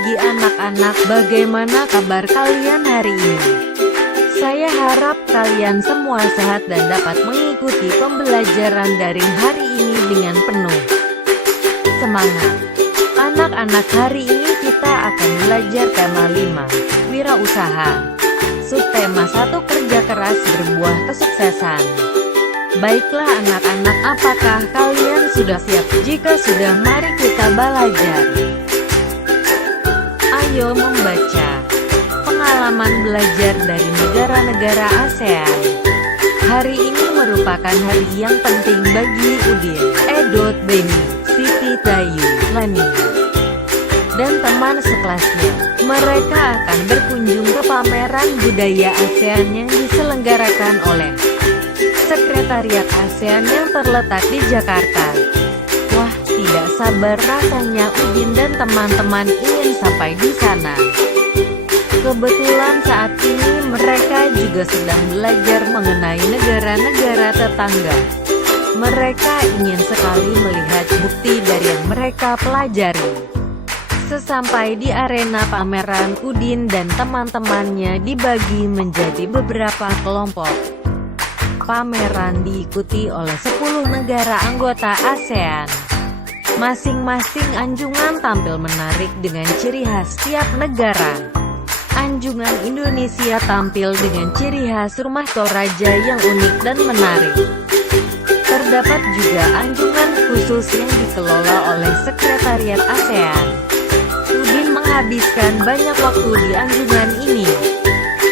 pagi anak-anak, bagaimana kabar kalian hari ini? Saya harap kalian semua sehat dan dapat mengikuti pembelajaran daring hari ini dengan penuh semangat. Anak-anak, hari ini kita akan belajar tema 5, wirausaha. Subtema 1, kerja keras berbuah kesuksesan. Baiklah anak-anak, apakah kalian sudah siap? Jika sudah, mari kita belajar. Ayo membaca. Pengalaman belajar dari negara-negara ASEAN. Hari ini merupakan hari yang penting bagi Udin, Edot, Beni, Siti, Dayu, Lani, dan teman sekelasnya. Mereka akan berkunjung ke pameran budaya ASEAN yang diselenggarakan oleh Sekretariat ASEAN yang terletak di Jakarta. Wah, tidak sabar rasanya Udin dan teman-teman ingin sampai di sana. Kebetulan saat ini mereka juga sedang belajar mengenai negara-negara tetangga. Mereka ingin sekali melihat bukti dari yang mereka pelajari. Sesampai di arena pameran, Udin dan teman-temannya dibagi menjadi beberapa kelompok. Pameran diikuti oleh 10 negara anggota ASEAN. Masing-masing anjungan tampil menarik dengan ciri khas tiap negara. Anjungan Indonesia tampil dengan ciri khas rumah Toraja yang unik dan menarik. Terdapat juga anjungan khusus yang dikelola oleh Sekretariat ASEAN. Udin menghabiskan banyak waktu di anjungan ini.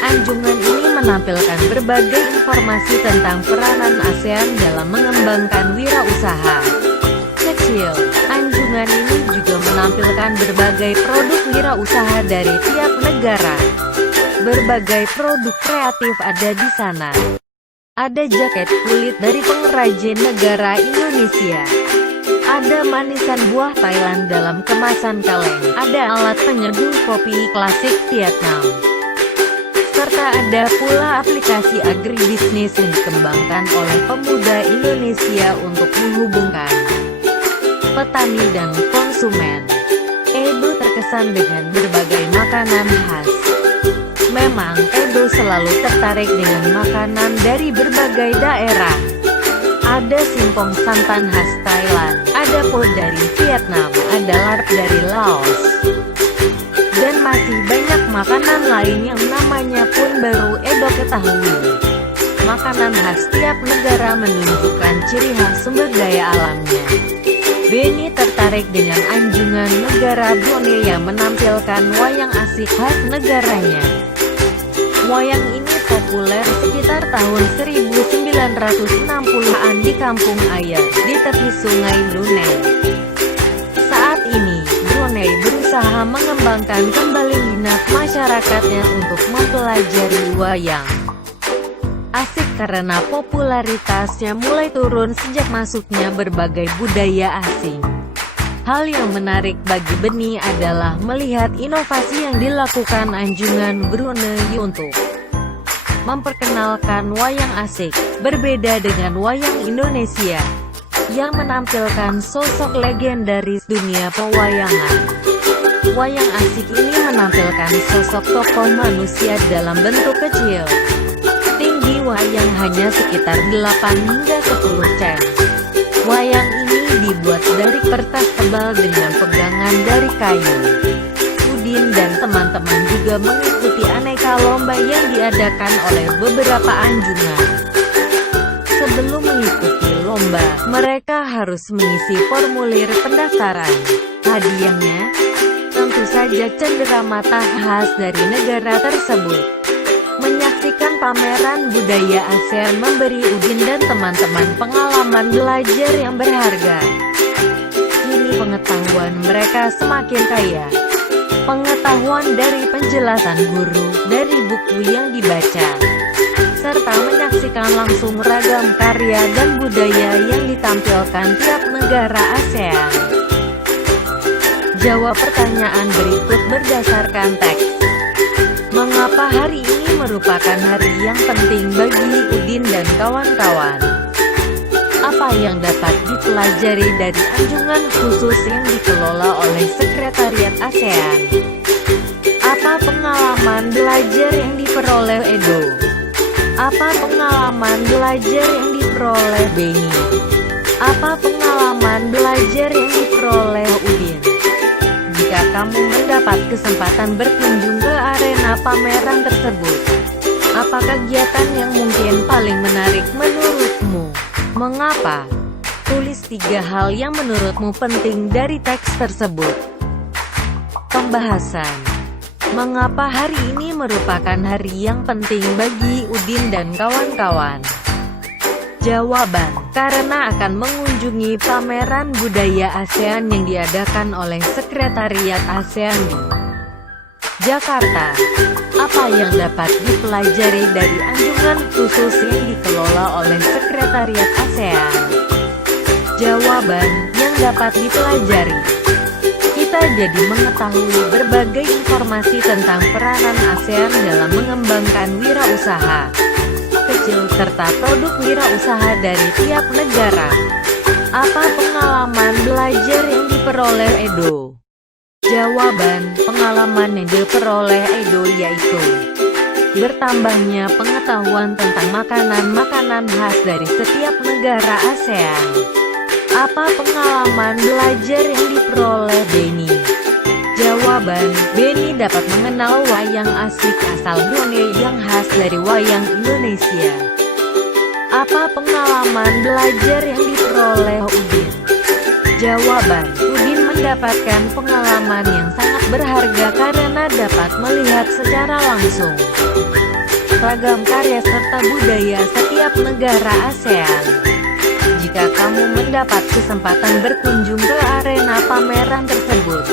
Anjungan ini menampilkan berbagai informasi tentang peranan ASEAN dalam mengembangkan wirausaha kecil. Anjungan ini juga menampilkan berbagai produk wirausaha dari tiap negara. Berbagai produk kreatif ada di sana. Ada jaket kulit dari pengrajin negara Indonesia. Ada manisan buah Thailand dalam kemasan kaleng. Ada alat penyeduh kopi klasik Vietnam. Serta ada pula aplikasi agribisnis yang dikembangkan oleh pemuda Indonesia untuk menghubungkan petani dan konsumen. Edo terkesan dengan berbagai makanan khas. Memang Edo selalu tertarik dengan makanan dari berbagai daerah. Ada simpong santan khas Thailand, ada po dari Vietnam, ada larp dari Laos, dan masih banyak makanan lain yang namanya pun baru Edo ketahui. Makanan khas tiap negara menunjukkan ciri khas sumber daya alamnya. Beni tertarik dengan anjungan negara Brunei yang menampilkan wayang asik khas negaranya. Wayang ini populer sekitar tahun 1960-an di Kampung Ayer, di tepi sungai Brunei. Saat ini, Brunei berusaha mengembangkan kembali minat masyarakatnya untuk mempelajari wayang asik karena popularitasnya mulai turun sejak masuknya berbagai budaya asing. Hal yang menarik bagi Beni adalah melihat inovasi yang dilakukan anjungan Brunei untuk memperkenalkan wayang asik, berbeda dengan wayang Indonesia yang menampilkan sosok legendaris dunia pewayangan. Wayang asik ini menampilkan sosok tokoh manusia dalam bentuk kecil. Tinggi wayang hanya sekitar 8 hingga 10 cm. Wayang ini dibuat dari kertas tebal dengan pegangan dari kayu. Udin dan teman-teman juga mengikuti aneka lomba yang diadakan oleh beberapa anjungan. Sebelum mengikuti lomba, mereka harus mengisi formulir pendaftaran. Hadiahnya, tentu saja cenderamata khas dari negara tersebut. Menyaksikan pameran budaya ASEAN memberi Udin dan teman-teman pengalaman belajar yang berharga. Kini pengetahuan mereka semakin kaya. Pengetahuan dari penjelasan guru, dari buku yang dibaca, serta menyaksikan langsung ragam karya dan budaya yang ditampilkan tiap negara ASEAN. Jawab pertanyaan berikut berdasarkan teks. Mengapa hari ini merupakan hari yang penting bagi Udin dan kawan-kawan? Apa yang dapat dipelajari dari anjungan khusus yang dikelola oleh Sekretariat ASEAN? pengalaman belajar yang diperoleh Edo? Apa pengalaman belajar yang diperoleh Beni? Apa pengalaman belajar yang diperoleh Udin? Jika kamu mendapat kesempatan berkunjung ke arena pameran tersebut, apa kegiatan yang mungkin paling menarik menurutmu? Mengapa? Tulis 3 hal yang menurutmu penting dari teks tersebut. Pembahasan. Mengapa hari ini merupakan hari yang penting bagi Udin dan kawan-kawan? Jawaban. Karena akan mengunjungi pameran budaya ASEAN yang diadakan oleh Sekretariat ASEAN di Jakarta. Apa yang dapat dipelajari dari anjungan khusus yang dikelola oleh Sekretariat ASEAN? Jawaban. Yang dapat dipelajari, kita jadi mengetahui berbagai informasi tentang peranan ASEAN dalam mengembangkan wirausaha kecil serta produk wirausaha dari tiap negara. Apa pengalaman belajar yang diperoleh Edo? Jawaban. Pengalaman yang diperoleh Edo yaitu bertambahnya pengetahuan tentang makanan-makanan khas dari setiap negara ASEAN. Apa pengalaman belajar yang diperoleh Beni? Jawaban. Beni dapat mengenal wayang asik asal Brunei yang khas dari wayang Indonesia. Apa pengalaman belajar yang diperoleh Udin? Jawaban. Udin mendapatkan pengalaman yang sangat berharga karena dapat melihat secara langsung ragam karya serta budaya setiap negara ASEAN. Jika kamu mendapat kesempatan berkunjung ke arena pameran tersebut,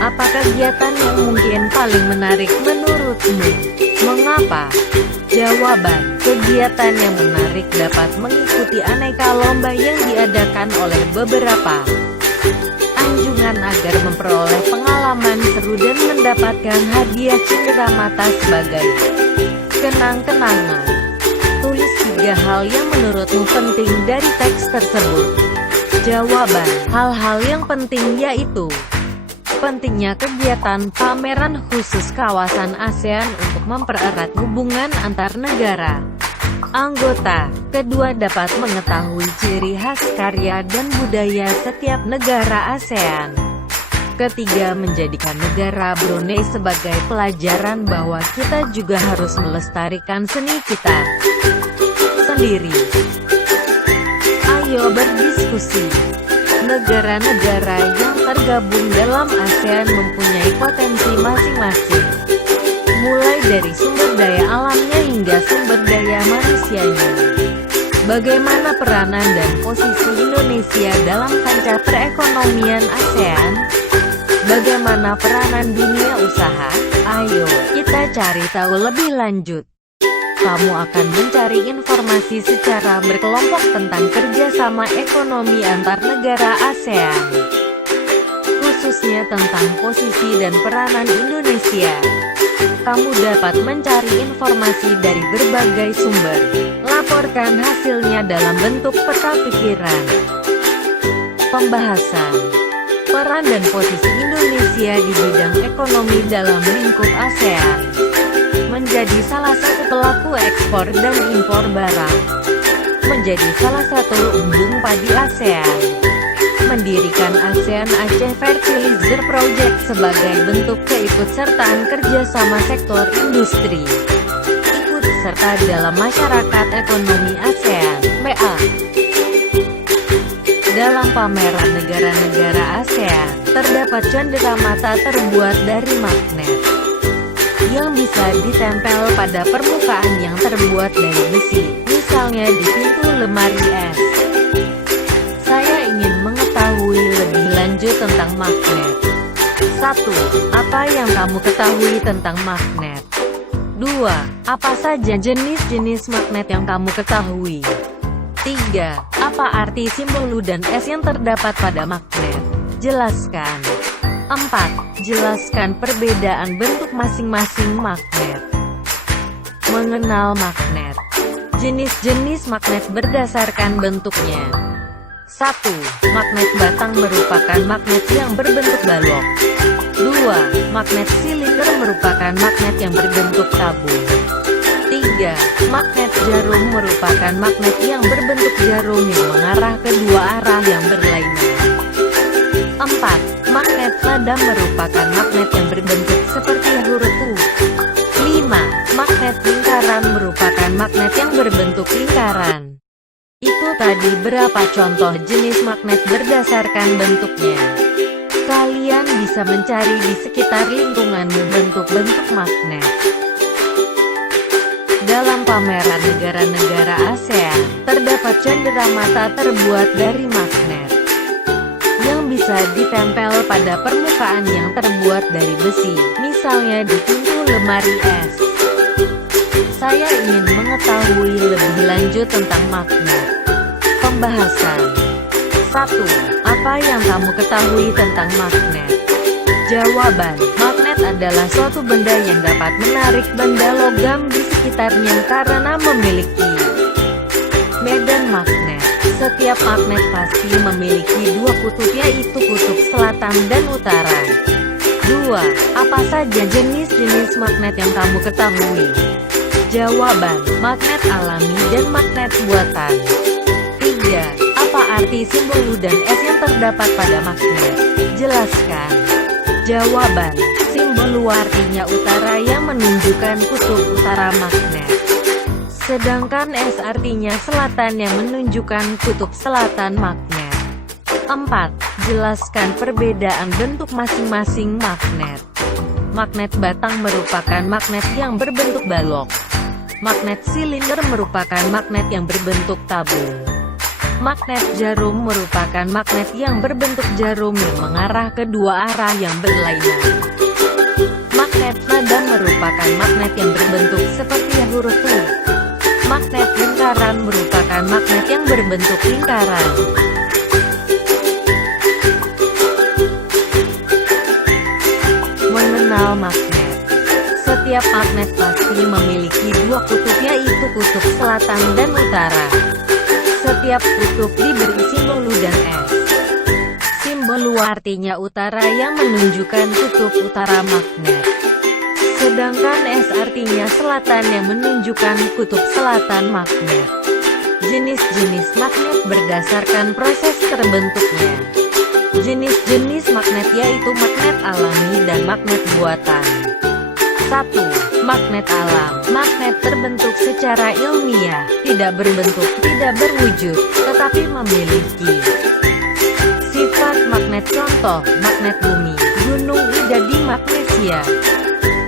apa kegiatan yang mungkin paling menarik menurutmu? Mengapa? Jawaban. Kegiatan yang menarik dapat mengikuti aneka lomba yang diadakan oleh beberapa anjungan agar memperoleh pengalaman seru dan mendapatkan hadiah cenderamata sebagai kenang-kenangan. Tulis 3 hal yang menurutmu penting dari teks tersebut. Jawaban. Hal-hal yang penting yaitu pentingnya kegiatan pameran khusus kawasan ASEAN untuk mempererat hubungan antar negara anggota. Kedua, dapat mengetahui ciri khas karya dan budaya setiap negara ASEAN. Ketiga, menjadikan negara Brunei sebagai pelajaran bahwa kita juga harus melestarikan seni kita sendiri. Ayo berdiskusi. Negara-negara yang tergabung dalam ASEAN mempunyai potensi masing-masing, mulai dari sumber daya alamnya hingga sumber daya manusianya. Bagaimana peranan dan posisi Indonesia dalam kancah perekonomian ASEAN? Bagaimana peranan dunia usaha? Ayo, kita cari tahu lebih lanjut. Kamu akan mencari informasi secara berkelompok tentang kerjasama ekonomi antar negara ASEAN, khususnya tentang posisi dan peranan Indonesia. Kamu dapat mencari informasi dari berbagai sumber. Laporkan hasilnya dalam bentuk peta pikiran. Pembahasan. Peran dan posisi Indonesia di bidang ekonomi dalam lingkup ASEAN. Menjadi salah satu pelaku ekspor dan impor barang. Menjadi salah satu lumbung padi ASEAN. Mendirikan ASEAN Aceh Fertilizer Project sebagai bentuk keikutsertaan kerjasama sektor industri. Ikut serta dalam masyarakat ekonomi ASEAN, (MA). Dalam pameran negara-negara ASEAN, terdapat cenderamata terbuat dari magnet yang bisa ditempel pada permukaan yang terbuat dari besi, misalnya di pintu lemari es. Saya ingin mengetahui lebih lanjut tentang magnet. 1. Apa yang kamu ketahui tentang magnet? 2. Apa saja jenis-jenis magnet yang kamu ketahui? 3. Apa arti simbol U dan S yang terdapat pada magnet? Jelaskan. 4. Jelaskan perbedaan bentuk masing-masing magnet. Mengenal magnet. Jenis-jenis magnet berdasarkan bentuknya. 1. Magnet batang merupakan magnet yang berbentuk balok. 2. Magnet silinder merupakan magnet yang berbentuk tabung. 3. Magnet jarum merupakan magnet yang berbentuk jarum yang mengarah ke dua arah yang berlainan. 4. Magnet lada merupakan magnet yang berbentuk seperti huruf U. 5. Magnet lingkaran merupakan magnet yang berbentuk lingkaran. Itu tadi berapa contoh jenis magnet berdasarkan bentuknya. Kalian bisa mencari di sekitar lingkunganmu bentuk-bentuk magnet. Dalam pameran negara-negara ASEAN, terdapat cenderamata terbuat dari magnet yang bisa ditempel pada permukaan yang terbuat dari besi, misalnya di pintu lemari es. Saya ingin mengetahui lebih lanjut tentang magnet. Pembahasan 1. Apa yang kamu ketahui tentang magnet? Jawaban: magnet adalah suatu benda yang dapat menarik benda logam di sekitarnya karena memiliki medan magnet. Setiap magnet pasti memiliki dua kutub, yaitu kutub selatan dan utara. 2. Apa saja jenis-jenis magnet yang kamu ketahui? Jawaban: magnet alami dan magnet buatan. 3. Apa arti simbol U dan S yang terdapat pada magnet? Jelaskan. Jawaban: simbol U artinya utara yang menunjukkan kutub utara magnet. Sedangkan S artinya selatan yang menunjukkan kutub selatan magnet. 4. Jelaskan perbedaan bentuk masing-masing magnet. Magnet batang merupakan magnet yang berbentuk balok. Magnet silinder merupakan magnet yang berbentuk tabung. Magnet jarum merupakan magnet yang berbentuk jarum yang mengarah ke dua arah yang berlainan. Magnet nada merupakan magnet yang berbentuk seperti huruf U. Magnet lingkaran merupakan magnet yang berbentuk lingkaran. Mengenal magnet. Setiap magnet pasti memiliki dua kutub, yaitu kutub selatan dan utara. Setiap kutub diberi simbol U dan S. Simbol U artinya utara yang menunjukkan kutub utara magnet. Sedangkan S artinya selatan yang menunjukkan kutub selatan magnet. Jenis-jenis magnet berdasarkan proses terbentuknya. Jenis-jenis magnet yaitu magnet alami dan magnet buatan. 1. Magnet alam. Magnet terbentuk secara ilmiah, tidak berbentuk, tidak berwujud, tetapi memiliki sifat magnet. Contoh, magnet bumi, gunung Ida di Magnesia.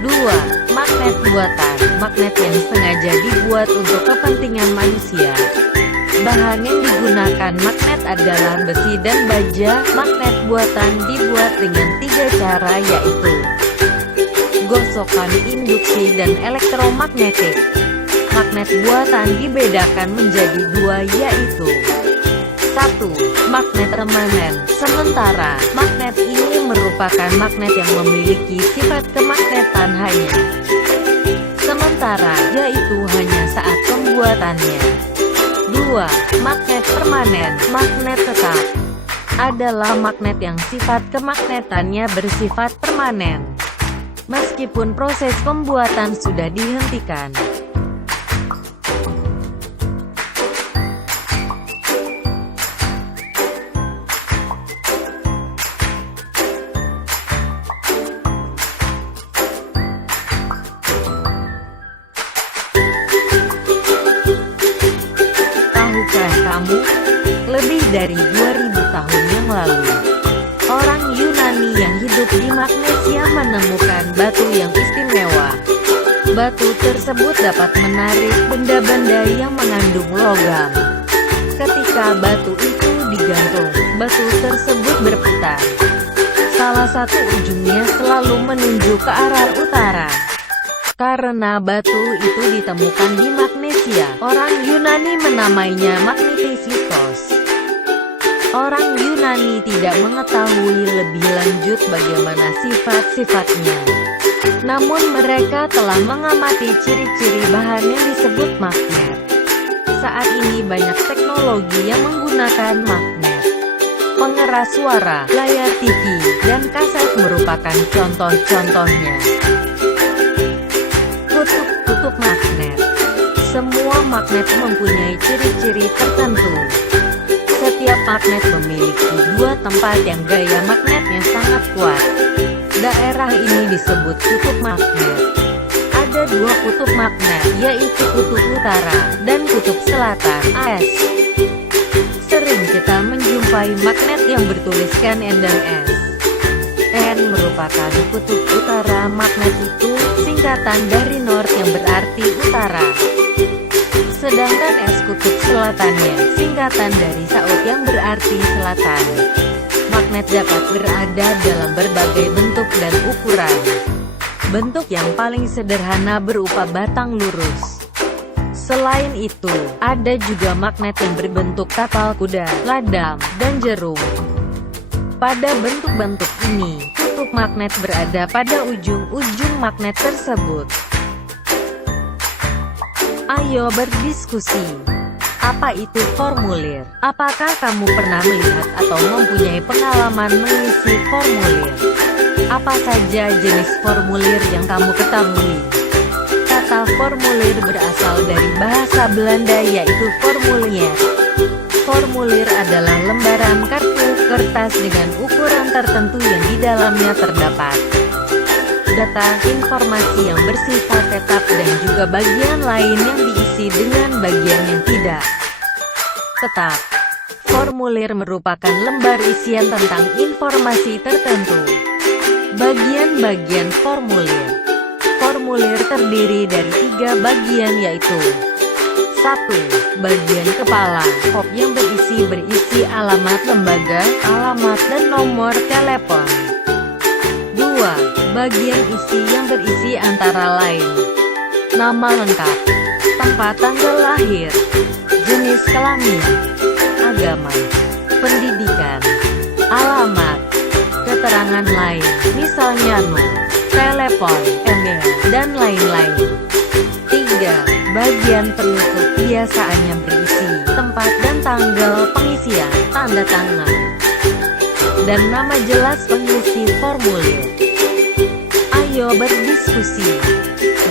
2. Magnet buatan. Magnet yang sengaja dibuat untuk kepentingan manusia. Bahan yang digunakan magnet adalah besi dan baja. Magnet buatan dibuat dengan 3 cara, yaitu gosokan, induksi, dan elektromagnetik. Magnet buatan dibedakan menjadi 2, yaitu 1. Magnet remanen. Sementara, magnet ini merupakan magnet yang memiliki sifat kemagnetan hanya sementara, yaitu hanya saat pembuatannya. 2. Magnet permanen. Magnet tetap adalah magnet yang sifat kemagnetannya bersifat permanen, meskipun proses pembuatan sudah dihentikan. Tahukah kamu, lebih dari 2000 tahun yang lalu, orang Yunani yang hidup di Magnesia menemukan batu yang istimewa. Batu tersebut dapat menarik benda-benda yang mengandung logam. Ketika batu itu digantung, batu tersebut berputar. Salah satu ujungnya selalu menunjuk ke arah utara. Karena batu itu ditemukan di Magnesia, orang Yunani menamainya Magnetisitos. Orang Yunani tidak mengetahui lebih lanjut bagaimana sifat-sifatnya. Namun mereka telah mengamati ciri-ciri bahan yang disebut magnet. Saat ini banyak teknologi yang menggunakan magnet. Pengeras suara, layar TV, dan kaset merupakan contoh-contohnya. Kutub magnet. Semua magnet mempunyai ciri-ciri tertentu. Setiap magnet memiliki dua tempat yang gaya magnetnya sangat kuat. Daerah ini disebut kutub magnet. Ada dua kutub magnet, yaitu kutub utara dan kutub selatan (AS). Sering kita menjumpai magnet yang bertuliskan N dan S. N merupakan kutub utara, magnet itu singkatan dari North yang berarti utara. Sedangkan S kutub selatannya singkatan dari South yang berarti selatan. Magnet dapat berada dalam berbagai bentuk dan ukuran. Bentuk yang paling sederhana berupa batang lurus. Selain itu, ada juga magnet yang berbentuk tapal kuda, ladang, dan jerum. Pada bentuk-bentuk ini, kutub magnet berada pada ujung-ujung magnet tersebut. Ayo berdiskusi. Apa itu formulir? Apakah kamu pernah melihat atau mempunyai pengalaman mengisi formulir? Apa saja jenis formulir yang kamu ketahui? Kata formulir berasal dari bahasa Belanda yaitu formulier. Formulir adalah lembaran kartu kertas dengan ukuran tertentu yang di dalamnya terdapat data, informasi yang bersifat tetap dan juga bagian lain yang diisi dengan bagian yang tidak tetap. Formulir merupakan lembar isian tentang informasi tertentu. Bagian-bagian formulir. Formulir terdiri dari 3 bagian yaitu 1. Bagian kepala, kop yang berisi alamat lembaga, alamat dan nomor telepon. 2. Bagian isi yang berisi antara lain nama lengkap, tempat tanggal lahir, jenis kelamin, agama, pendidikan, alamat, keterangan lain, misalnya telepon, email, dan lain-lain. 3. Bagian penutup biasanya berisi tempat dan tanggal pengisian, tanda tangan, dan nama jelas pengisi formulir. Ayo berdiskusi.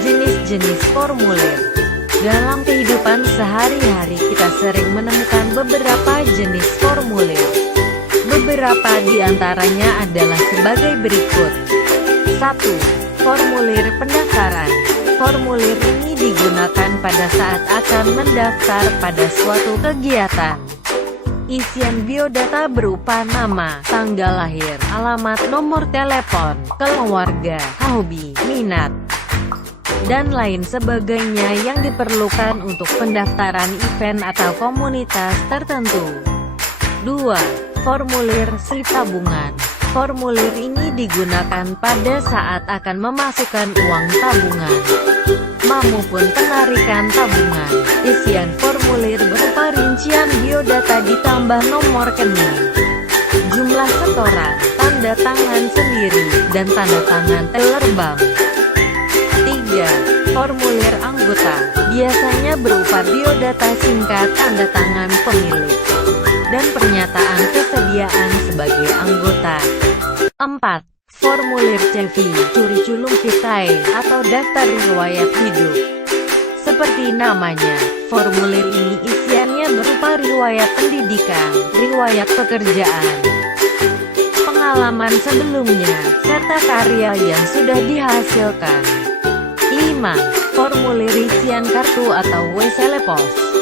Jenis-jenis formulir. Dalam kehidupan sehari-hari kita sering menemukan beberapa jenis formulir. Beberapa di antaranya adalah sebagai berikut. 1. Formulir pendaftaran. Formulir ini digunakan pada saat akan mendaftar pada suatu kegiatan. Isian biodata berupa nama, tanggal lahir, alamat, nomor telepon, keluarga, hobi, minat, dan lain sebagainya yang diperlukan untuk pendaftaran event atau komunitas tertentu. 2. Formulir slip tabungan. Formulir ini digunakan pada saat akan memasukkan uang tabungan maupun penarikan tabungan. Isian formulir berupa rincian biodata ditambah nomor rekening, jumlah setoran, tanda tangan sendiri, dan tanda tangan teller bank. 3. Formulir anggota. Biasanya berupa biodata singkat, tanda tangan pemilik, dan pernyataan kesediaan sebagai anggota. 4. Formulir CV, curriculum vitae, atau daftar riwayat hidup. Seperti namanya, formulir ini isiannya berupa riwayat pendidikan, riwayat pekerjaan, pengalaman sebelumnya, serta karya yang sudah dihasilkan. 5. Formulir isian kartu atau WC-Pos.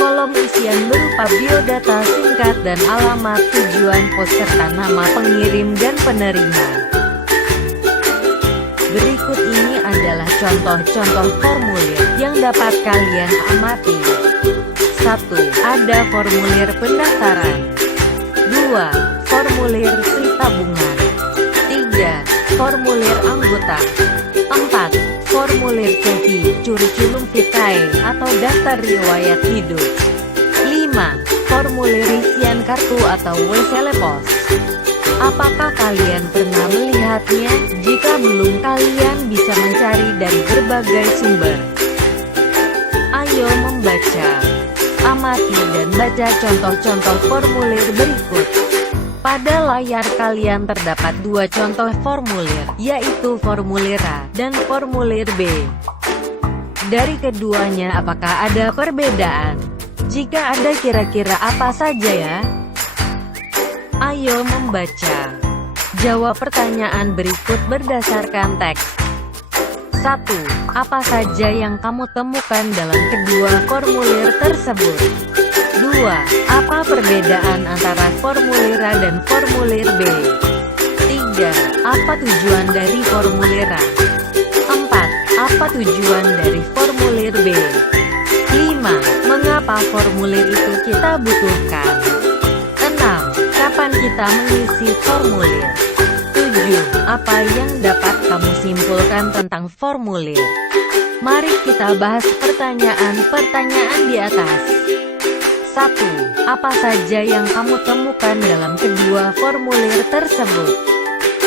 Kolom isian berupa biodata singkat dan alamat tujuan pos serta nama pengirim dan penerima. Berikut ini adalah contoh-contoh formulir yang dapat kalian amati. 1. Ada formulir pendaftaran. 2. Formulir slip tabungan. 3. Formulir anggota. 4. Formulir CV, curriculum vitae, atau daftar riwayat hidup. 5. Formulir isian kartu atau WC-Pos. Apakah kalian pernah melihatnya? Jika belum, kalian bisa mencari dari berbagai sumber. Ayo membaca, amati dan baca contoh-contoh formulir berikut. Pada layar kalian terdapat dua contoh formulir, yaitu formulir A dan formulir B. Dari keduanya apakah ada perbedaan? Jika ada, kira-kira apa saja ya? Ayo membaca. Jawab pertanyaan berikut berdasarkan teks. 1. Apa saja yang kamu temukan dalam kedua formulir tersebut? 2. Apa perbedaan antara formulir A dan formulir B? 3. Apa tujuan dari formulir A? 4. Apa tujuan dari formulir B? 5. Mengapa formulir itu kita butuhkan? 6. Kapan kita mengisi formulir? 7. Apa yang dapat kamu simpulkan tentang formulir? Mari kita bahas pertanyaan-pertanyaan di atas. 1. Apa saja yang kamu temukan dalam kedua formulir tersebut?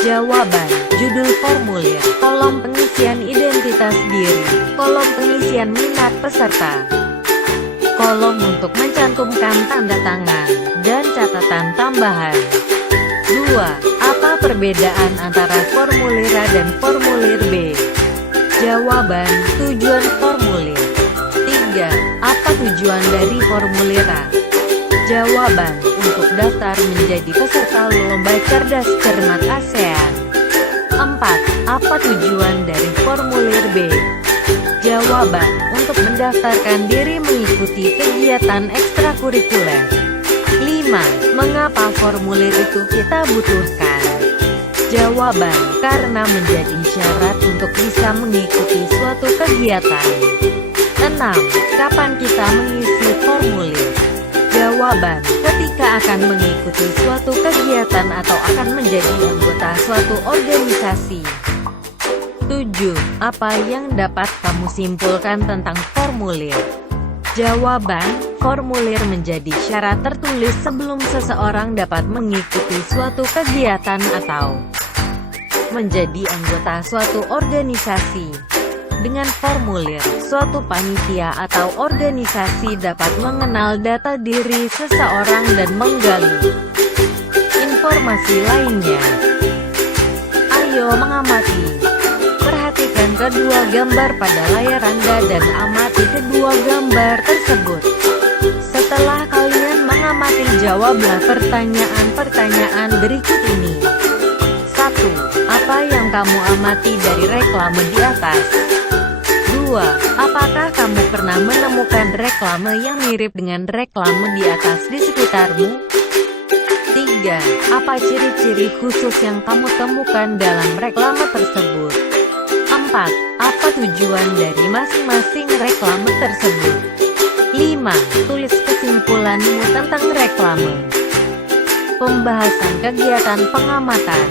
Jawaban, judul formulir, kolom pengisian identitas diri, kolom pengisian minat peserta, kolom untuk mencantumkan tanda tangan, dan catatan tambahan. 2. Apa perbedaan antara formulir A dan formulir B? Jawaban, tujuan formulir. 3. Apa tujuan dari formulir A? Jawaban, untuk daftar menjadi peserta Lomba Cerdas Cermat ASEAN. 4. Apa tujuan dari formulir B? Jawaban, untuk mendaftarkan diri mengikuti kegiatan ekstrakurikuler. 5. Mengapa formulir itu kita butuhkan? Jawaban, karena menjadi syarat untuk bisa mengikuti suatu kegiatan. 6. Kapan kita mengisi formulir? Jawaban, ketika akan mengikuti suatu kegiatan atau akan menjadi anggota suatu organisasi. 7. Apa yang dapat kamu simpulkan tentang formulir? Jawaban, formulir menjadi syarat tertulis sebelum seseorang dapat mengikuti suatu kegiatan atau menjadi anggota suatu organisasi. Dengan formulir, suatu panitia atau organisasi dapat mengenal data diri seseorang dan menggali informasi lainnya. Ayo mengamati. Perhatikan kedua gambar pada layar Anda dan amati kedua gambar tersebut. Setelah kalian mengamati, jawablah pertanyaan-pertanyaan berikut ini. 1. Apa yang kamu amati dari reklame di atas? 2. Apakah kamu pernah menemukan reklame yang mirip dengan reklame di atas di sekitarmu? 3. Apa ciri-ciri khusus yang kamu temukan dalam reklame tersebut? 4. Apa tujuan dari masing-masing reklame tersebut? 5. Tulis kesimpulanmu tentang reklame. Pembahasan kegiatan pengamatan.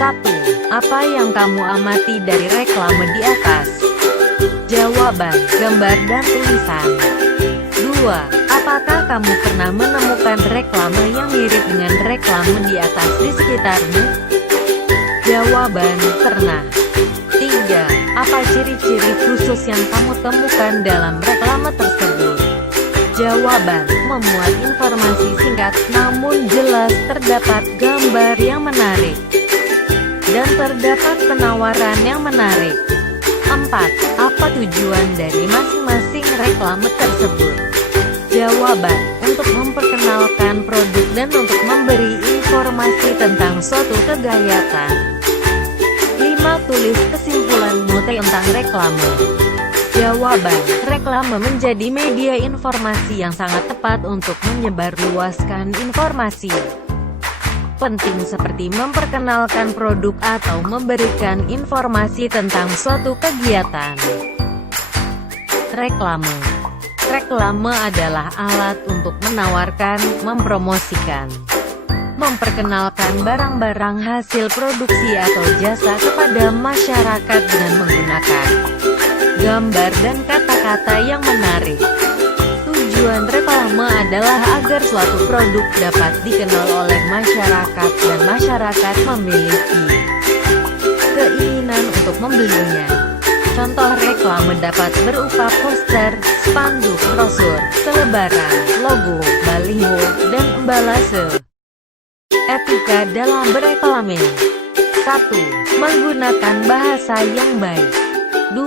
1. Apa yang kamu amati dari reklame di atas? Jawaban, gambar dan tulisan. 2. Apakah kamu pernah menemukan reklame yang mirip dengan reklame di atas di sekitarmu? Jawaban, pernah. 3. Apa ciri-ciri khusus yang kamu temukan dalam reklame tersebut? Jawaban, memuat informasi singkat namun jelas, terdapat gambar yang menarik, dan terdapat penawaran yang menarik. 4. Apa tujuan dari masing-masing reklame tersebut? Jawaban, untuk memperkenalkan produk dan untuk memberi informasi tentang suatu kegiatan. 5. Tulis kesimpulanmu tentang reklame. Jawaban, reklame menjadi media informasi yang sangat tepat untuk menyebarluaskan informasi penting seperti memperkenalkan produk atau memberikan informasi tentang suatu kegiatan. Reklame. Reklame adalah alat untuk menawarkan, mempromosikan, memperkenalkan barang-barang hasil produksi atau jasa kepada masyarakat dengan menggunakan gambar dan kata-kata yang menarik. Tujuan reklame adalah agar suatu produk dapat dikenal oleh masyarakat dan masyarakat memiliki keinginan untuk membelinya. Contoh reklame dapat berupa poster, spanduk, brosur, selebaran, logo, baliho, dan embalase. Etika dalam bereklame. 1. Menggunakan bahasa yang baik. 2.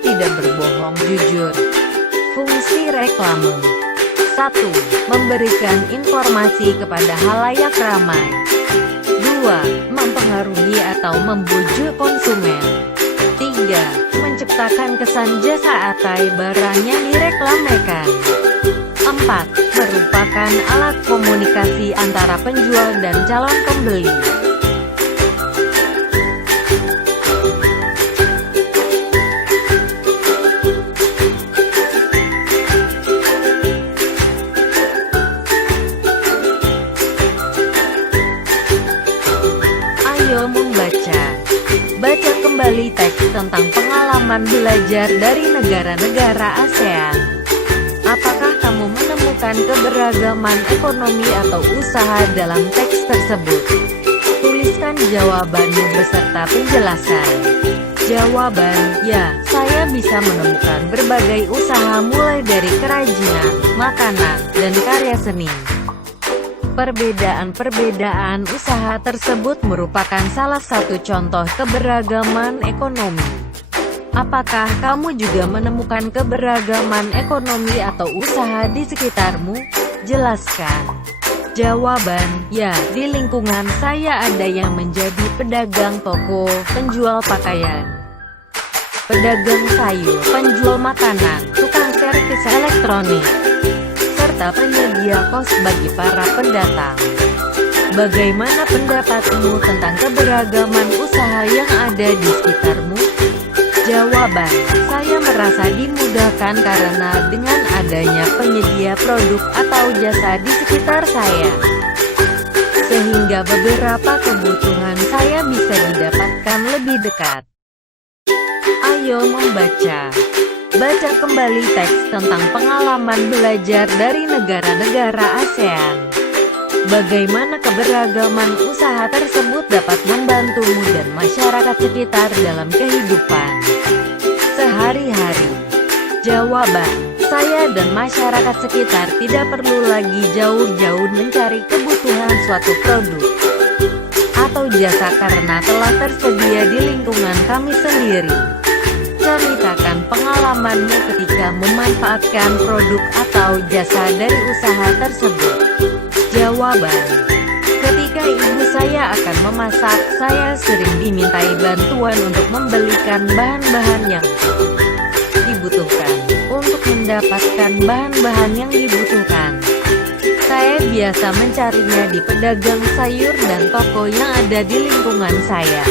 Tidak berbohong jujur. Fungsi reklame. 1. Memberikan informasi kepada halayak ramai. 2. Mempengaruhi atau membujuk konsumen. 3. Menciptakan kesan jasa atau barang yang direklamekan. 4. Merupakan alat komunikasi antara penjual dan calon pembeli. Ayo membaca. Baca kembali teks tentang pengalaman belajar dari negara-negara ASEAN. Apakah kamu menemukan keberagaman ekonomi atau usaha dalam teks tersebut? Tuliskan jawabanmu beserta penjelasan. Jawaban, ya, saya bisa menemukan berbagai usaha mulai dari kerajinan, makanan, dan karya seni. Perbedaan-perbedaan usaha tersebut merupakan salah satu contoh keberagaman ekonomi. Apakah kamu juga menemukan keberagaman ekonomi atau usaha di sekitarmu? Jelaskan. Jawaban, ya, di lingkungan saya ada yang menjadi pedagang toko, penjual pakaian, pedagang sayur, penjual makanan, tukang servis elektronik, serta penyedia kos bagi para pendatang. Bagaimana pendapatmu tentang keberagaman usaha yang ada di sekitarmu? Jawaban, saya merasa dimudahkan karena dengan adanya penyedia produk atau jasa di sekitar saya, sehingga beberapa kebutuhan saya bisa didapatkan lebih dekat. Ayo membaca. Baca kembali teks tentang pengalaman belajar dari negara-negara ASEAN. Bagaimana keberagaman usaha tersebut dapat membantumu dan masyarakat sekitar dalam kehidupan sehari-hari. Jawaban, saya dan masyarakat sekitar tidak perlu lagi jauh-jauh mencari kebutuhan suatu produk atau jasa karena telah tersedia di lingkungan kami sendiri. Ceritakan pengalamanmu ketika memanfaatkan produk atau jasa dari usaha tersebut. Jawaban, ketika ibu saya akan memasak, saya sering dimintai bantuan untuk membelikan bahan-bahan yang dibutuhkan. Untuk mendapatkan bahan-bahan yang dibutuhkan, saya biasa mencarinya di pedagang sayur dan toko yang ada di lingkungan saya.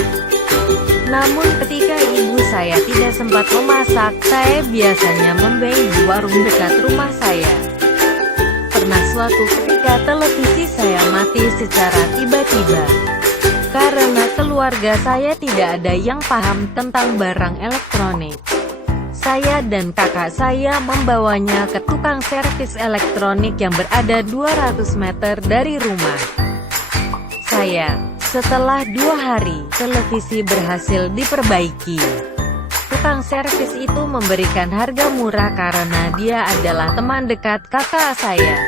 Namun ketika ibu saya tidak sempat memasak, saya biasanya membeli di warung dekat rumah saya. Pernah suatu ketika televisi saya mati secara tiba-tiba. Karena keluarga saya tidak ada yang paham tentang barang elektronik, saya dan kakak saya membawanya ke tukang servis elektronik yang berada 200 meter dari rumah saya. Setelah 2 hari, televisi berhasil diperbaiki. Tukang servis itu memberikan harga murah karena dia adalah teman dekat kakak saya.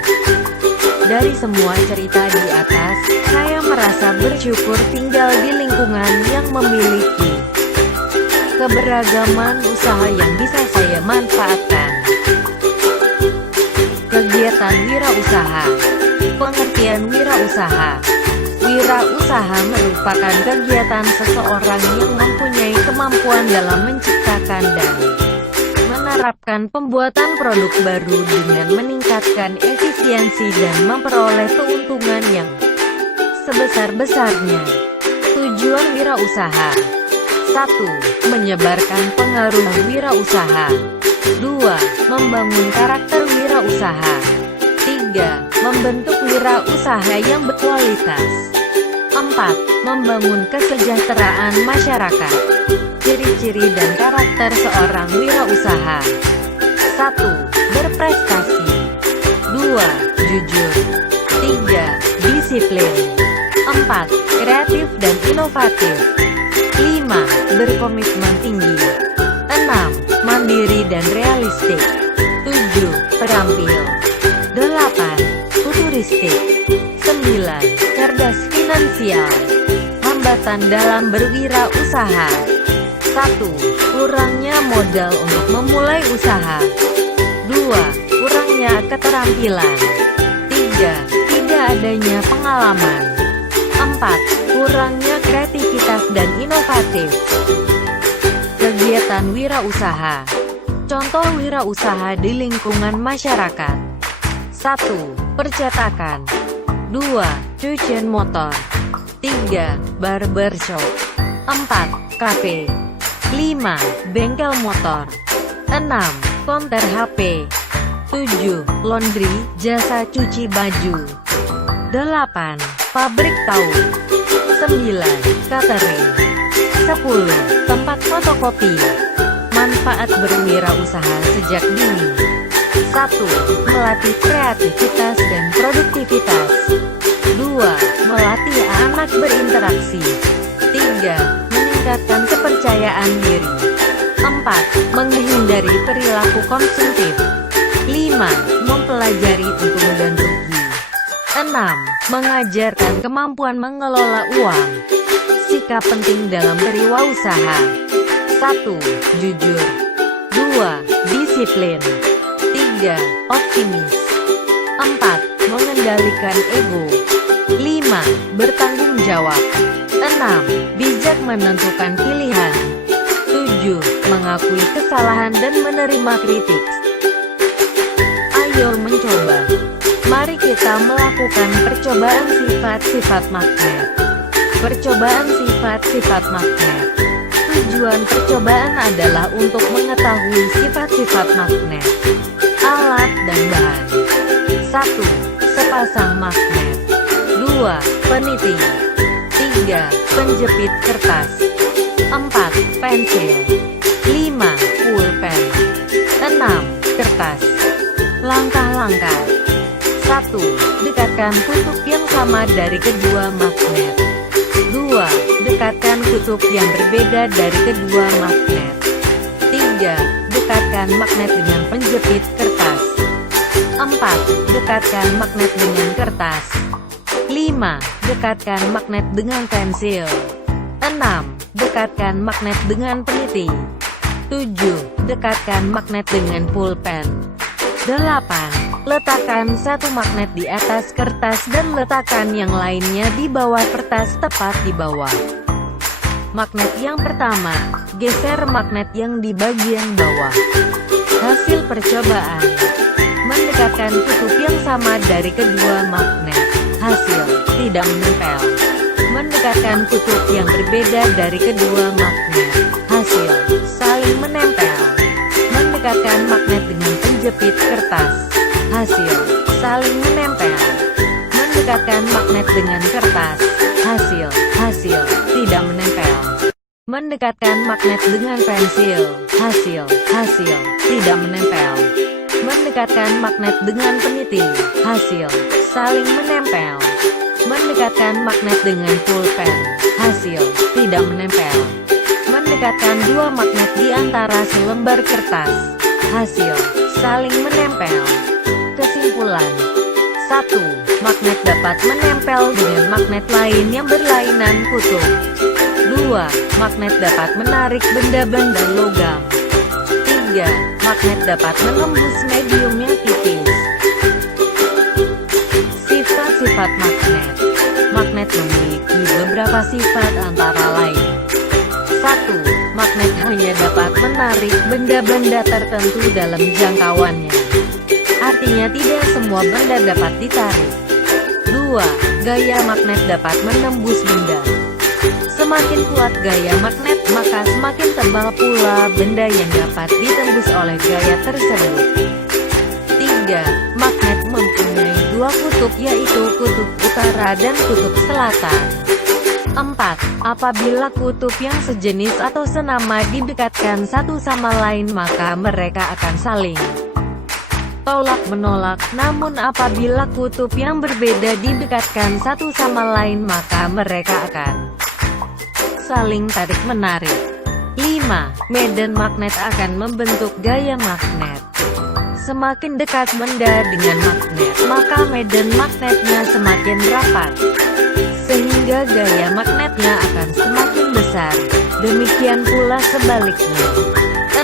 Dari semua cerita di atas, saya merasa bersyukur tinggal di lingkungan yang memiliki keberagaman usaha yang bisa saya manfaatkan. Kegiatan wirausaha. Pengertian wirausaha. Wirausaha merupakan kegiatan seseorang yang mempunyai kemampuan dalam menciptakan dan menerapkan pembuatan produk baru dengan meningkatkan efisiensi dan memperoleh keuntungan yang sebesar-besarnya. Tujuan wirausaha: 1. Menyebarkan pengaruh wirausaha. 2. Membangun karakter wirausaha. 3. Membentuk wirausaha yang berkualitas. 4. Membangun kesejahteraan masyarakat. Ciri-ciri dan karakter seorang wirausaha. 1. Berprestasi. 2. Jujur. 3. Disiplin. 4. Kreatif dan inovatif. 5. Berkomitmen tinggi. 6. Mandiri dan realistik. 7. Terampil. 8. Tutur futuristik. 9. Cerdas finansial. Hambatan dalam berwirausaha. 1. Kurangnya modal untuk memulai usaha. 2. Kurangnya keterampilan. 3. Tidak adanya pengalaman. 4. Kurangnya kreativitas dan inovatif. Kegiatan wirausaha. Contoh wirausaha di lingkungan masyarakat. 1. Percetakan. 2. Cucian motor. 3. Barbershop. 4. Kafe. 5. Bengkel motor. 6. Konter HP. 7. Laundry, jasa cuci baju. 8. Pabrik tahu. 9. Catering. 10. Tempat fotokopi. Manfaat berwirausaha sejak dini. 1. Melatih kreativitas dan produktivitas. 2. Melatih anak berinteraksi. 3. Meningkatkan kepercayaan diri. 4. Menghindari perilaku konsumtif. 5. Mempelajari untung dan rugi. 6. Mengajarkan kemampuan mengelola uang. Sikap penting dalam berwirausaha. 1. Jujur. 2. Disiplin. 3. Optimis. 4. Mengendalikan ego. 5. Bertanggung jawab. 6. Bijak menentukan pilihan. 7. Mengakui kesalahan dan menerima kritik. Ayo mencoba. Mari kita melakukan percobaan sifat-sifat magnet. Percobaan sifat-sifat magnet. Tujuan percobaan adalah untuk mengetahui sifat-sifat magnet, alat dan bahan. 1. Sepasang magnet. 2. Peniti. 3. Penjepit kertas. 4. Pensil. 5. Pulpen. 6. Kertas. Langkah-langkah. 1. Dekatkan kutub yang sama dari kedua magnet. 2. Dekatkan kutub yang berbeda dari kedua magnet. 3. Dekatkan magnet dengan penjepit kertas. 4. Dekatkan magnet dengan kertas. 5. Dekatkan magnet dengan pensil. 6. Dekatkan magnet dengan peniti. 7. Dekatkan magnet dengan pulpen. 8. Letakkan satu magnet di atas kertas dan letakkan yang lainnya di bawah kertas tepat di bawah. Magnet yang pertama, geser magnet yang di bagian bawah. Hasil percobaan. Mendekatkan kutub yang sama dari kedua magnet. Hasil, tidak menempel. Mendekatkan kutub yang berbeda dari kedua magnet. Hasil, saling menempel. Mendekatkan magnet dengan penjepit kertas. Hasil, saling menempel. Mendekatkan magnet dengan kertas. Hasil, tidak menempel. Mendekatkan magnet dengan pensil. Hasil, tidak menempel. Mendekatkan magnet dengan peniti. Hasil, saling menempel. Mendekatkan magnet dengan pulpen. Hasil, tidak menempel. Mendekatkan dua magnet di antara selembar kertas. Hasil, saling menempel. Kesimpulan. 1. Magnet dapat menempel dengan magnet lain yang berlainan kutub. 2. Magnet dapat menarik benda-benda logam. 3. Magnet dapat menembus medium yang tipis. Sifat-sifat magnet. Magnet memiliki beberapa sifat antara lain. 1. Magnet hanya dapat menarik benda-benda tertentu dalam jangkauannya. Artinya tidak semua benda dapat ditarik. 2. Gaya magnet dapat menembus benda. Semakin kuat gaya magnet, maka semakin tebal pula benda yang dapat ditembus oleh gaya tersebut. 3. Magnet mempunyai dua kutub, yaitu kutub utara dan kutub selatan. 4. Apabila kutub yang sejenis atau senama didekatkan satu sama lain, maka mereka akan saling tolak-menolak. Namun apabila kutub yang berbeda didekatkan satu sama lain, maka mereka akan saling tarik-menarik. 5. Medan magnet akan membentuk gaya magnet. Semakin dekat benda dengan magnet, maka medan magnetnya semakin rapat, sehingga gaya magnetnya akan semakin besar. Demikian pula sebaliknya. 6.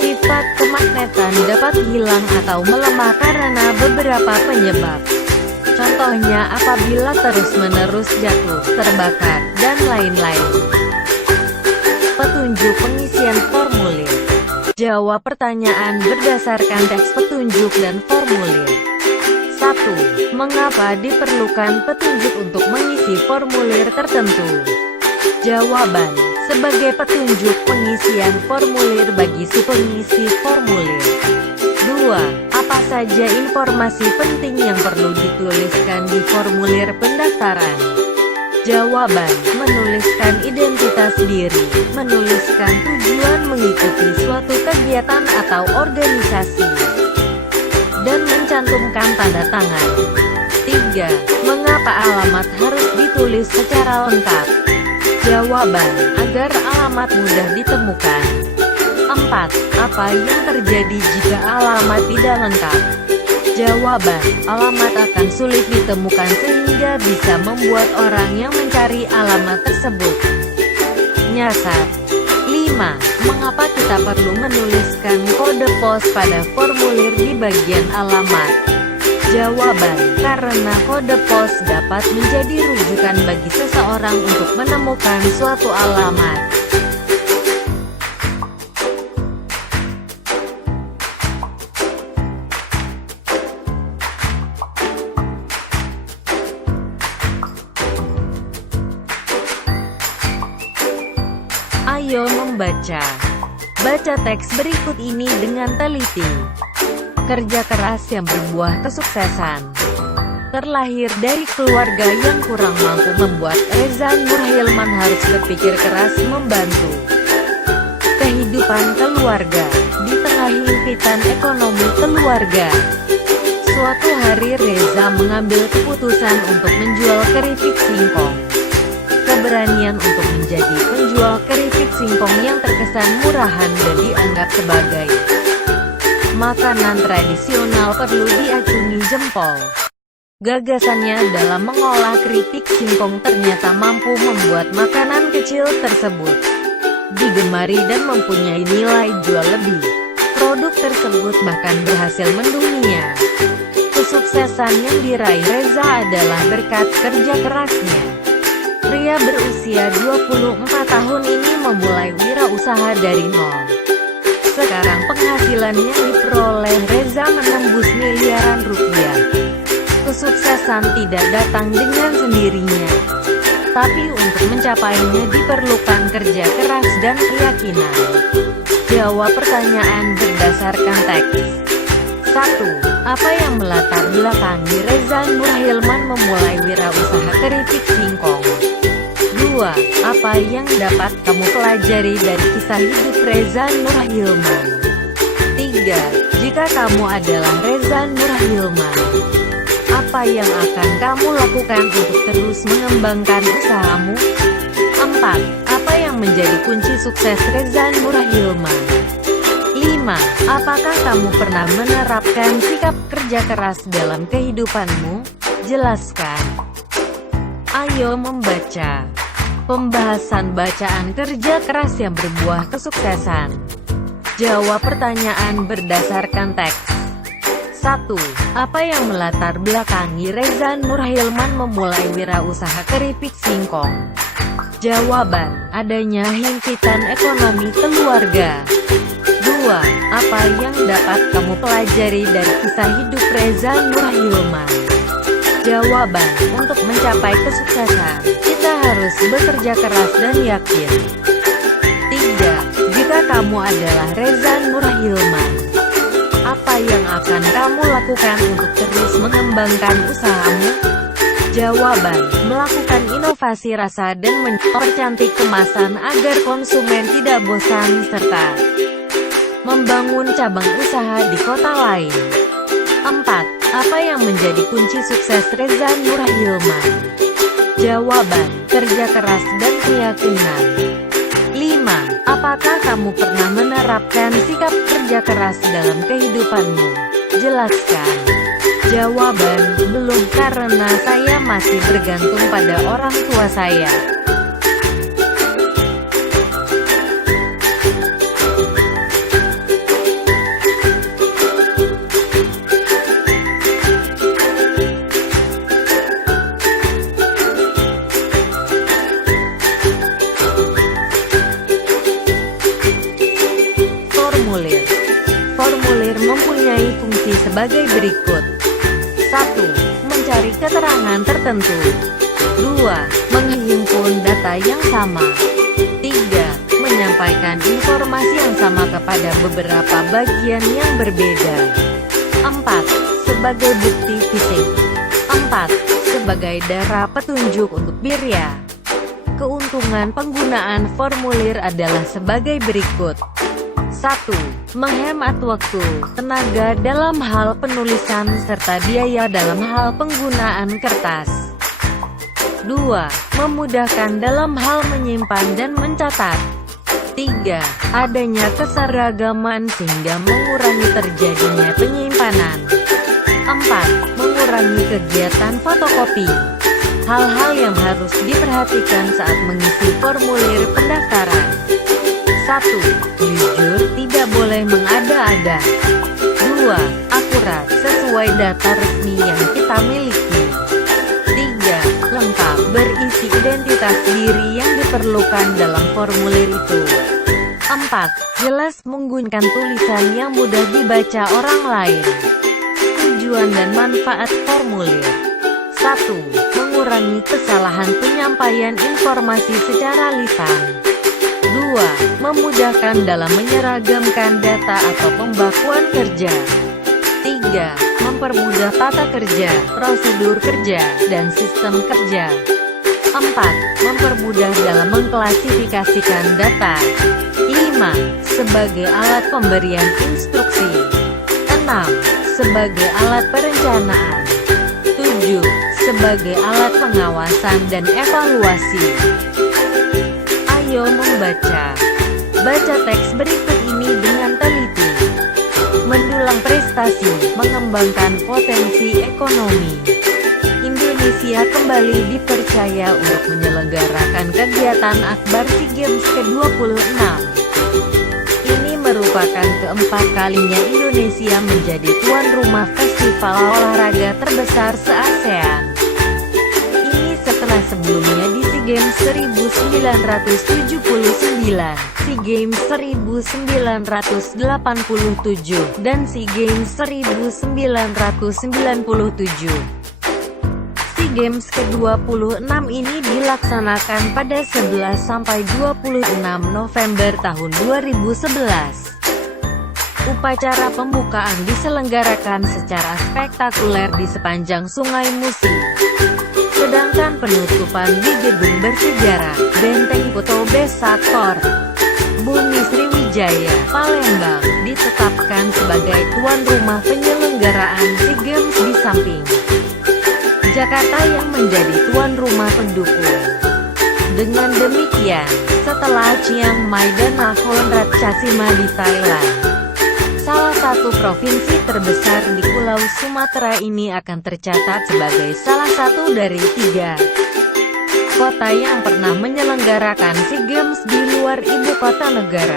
Sifat kemagnetan dapat hilang atau melemah karena beberapa penyebab. Contohnya apabila terus-menerus jatuh, terbakar, dan lain-lain. Petunjuk pengisian formulir. Jawab pertanyaan berdasarkan teks petunjuk dan formulir. 1. Mengapa diperlukan petunjuk untuk mengisi formulir tertentu? Jawaban: sebagai petunjuk pengisian formulir bagi si pengisi formulir. 2. Apa saja informasi penting yang perlu dituliskan di formulir pendaftaran? Jawaban: menuliskan identitas diri, menuliskan tujuan mengikuti suatu kegiatan atau organisasi, dan mencantumkan tanda tangan. 3. Mengapa alamat harus ditulis secara lengkap? Jawaban: agar alamat mudah ditemukan. 4. Apa yang terjadi jika alamat tidak lengkap? Jawaban: alamat akan sulit ditemukan sehingga bisa membuat orang yang mencari alamat tersebut nyasar. 5. Mengapa kita perlu menuliskan kode pos pada formulir di bagian alamat? Jawaban: karena kode pos dapat menjadi rujukan bagi seseorang untuk menemukan suatu alamat. Ayo membaca. Baca teks berikut ini dengan teliti. Kerja keras yang berbuah kesuksesan. Terlahir dari keluarga yang kurang mampu membuat Reza Nur Hilman harus berpikir keras membantu kehidupan keluarga. Di tengah himpitan ekonomi keluarga, suatu hari Reza mengambil keputusan untuk menjual keripik singkong. Keberanian untuk menjadi penjual keripik singkong yang terkesan murahan dan dianggap sebagai makanan tradisional perlu diacungi jempol. Gagasannya dalam mengolah keripik singkong ternyata mampu membuat makanan kecil tersebut digemari dan mempunyai nilai jual lebih. Produk tersebut bahkan berhasil mendunia. Kesuksesan yang diraih Reza adalah berkat kerja kerasnya. Pria berusia 24 tahun ini memulai wirausaha dari nol. Sekarang penghasilan yang diperoleh Reza menembus miliaran rupiah. Kesuksesan tidak datang dengan sendirinya, tapi untuk mencapainya diperlukan kerja keras dan keyakinan. Jawab pertanyaan berdasarkan teks. 1. Apa yang melatar belakangi Reza Nur Hilman memulai wirausaha keripik singkong? 2. Apa yang dapat kamu pelajari dari kisah hidup Reza Nur Hilman? 3. Jika kamu adalah Reza Nur Hilman, apa yang akan kamu lakukan untuk terus mengembangkan usahamu? 4. Apa yang menjadi kunci sukses Reza Nur Hilman? 5. Apakah kamu pernah menerapkan sikap kerja keras dalam kehidupanmu? Jelaskan. Ayo membaca. Pembahasan bacaan kerja keras yang berbuah kesuksesan. Jawab pertanyaan berdasarkan teks. 1. Apa yang melatar belakangi Reza Nur Hilman memulai wirausaha keripik singkong? Jawaban: adanya himpitan ekonomi keluarga. 2. Apa yang dapat kamu pelajari dari kisah hidup Reza Nur Hilman? Jawaban: untuk mencapai kesuksesan, kita harus bekerja keras dan yakin. 3. Jika kamu adalah Reza Nur Hilman, apa yang akan kamu lakukan untuk terus mengembangkan usahamu? Jawaban: melakukan inovasi rasa dan mempercantik kemasan agar konsumen tidak bosan, serta membangun cabang usaha di kota lain. 4. Apa yang menjadi kunci sukses Reza Nur Hilman? Jawaban: kerja keras dan keyakinan. 5. Apakah kamu pernah menerapkan sikap kerja kerja keras dalam kehidupanmu? Jelaskan. Jawaban, belum karena saya masih bergantung pada orang tua saya. Formulir. Formulir mempunyai fungsi sebagai berikut. 1. Mencari keterangan tertentu. 2. Menghimpun data yang sama. 3. Menyampaikan informasi yang sama kepada beberapa bagian yang berbeda. 4. Sebagai bukti fisik. 4. Sebagai darah petunjuk untuk birya. Keuntungan penggunaan formulir adalah sebagai berikut. 1. Menghemat waktu, tenaga dalam hal penulisan serta biaya dalam hal penggunaan kertas. 2. Memudahkan dalam hal menyimpan dan mencatat. 3. Adanya keseragaman sehingga mengurangi terjadinya penyimpanan. 4. Mengurangi kegiatan fotokopi. Hal-hal yang harus diperhatikan saat mengisi formulir pendaftaran. 1. Jujur, tidak boleh mengada-ada. 2. Akurat, sesuai data resmi yang kita miliki. 3. Lengkap, berisi identitas diri yang diperlukan dalam formulir itu. 4. Jelas, menggunakan tulisan yang mudah dibaca orang lain. Tujuan dan manfaat formulir. 1. Mengurangi kesalahan penyampaian informasi secara lisan. 2. Memudahkan dalam menyeragamkan data atau pembakuan kerja. 3. Mempermudah tata kerja, prosedur kerja, dan sistem kerja. 4. Mempermudah dalam mengklasifikasikan data. 5. Sebagai alat pemberian instruksi. 6. Sebagai alat perencanaan. 7. Sebagai alat pengawasan dan evaluasi. Ayo membaca. Baca teks berikut ini dengan teliti. Mendulang prestasi, mengembangkan potensi ekonomi. Indonesia kembali dipercaya untuk menyelenggarakan kegiatan Akbar SEA Games ke-26. Ini merupakan keempat kalinya Indonesia menjadi tuan rumah festival olahraga terbesar se-ASEAN. Setelah sebelumnya di SEA Games 1979, SEA Games 1987, dan SEA Games 1997. SEA Games ke-26 ini dilaksanakan pada 11–26 November tahun 2011. Upacara pembukaan diselenggarakan secara spektakuler di sepanjang Sungai Musi. Sedangkan penutupan di gedung bersejarah, Benteng Kuto Besakor, Bumi Sriwijaya, Palembang, ditetapkan sebagai tuan rumah penyelenggaraan SEA Games di samping Jakarta yang menjadi tuan rumah pendukung. Dengan demikian, setelah Chiang Mai dan Nakhon Ratchasima di Thailand, salah satu provinsi terbesar di Pulau Sumatera ini akan tercatat sebagai salah satu dari 3 kota yang pernah menyelenggarakan SEA Games di luar ibu kota negara.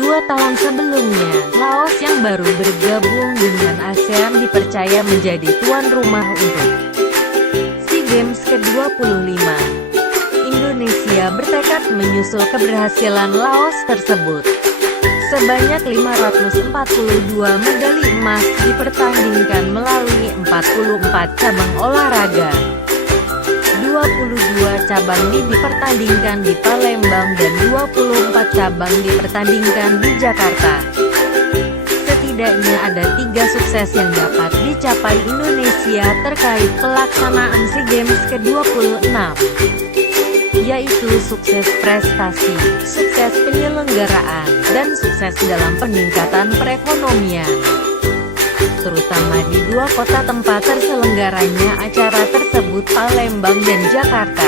2 tahun sebelumnya, Laos yang baru bergabung dengan ASEAN dipercaya menjadi tuan rumah untuk SEA Games ke-25. Indonesia bertekad menyusul keberhasilan Laos tersebut. Sebanyak 542 medali emas dipertandingkan melalui 44 cabang olahraga. 22 cabang dipertandingkan di Palembang dan 24 cabang dipertandingkan di Jakarta. Setidaknya ada 3 sukses yang dapat dicapai Indonesia terkait pelaksanaan SEA Games ke-26. Yaitu sukses prestasi, sukses penyelenggaraan, dan sukses dalam peningkatan perekonomian. Terutama di 2 kota tempat terselenggaranya acara tersebut, Palembang dan Jakarta.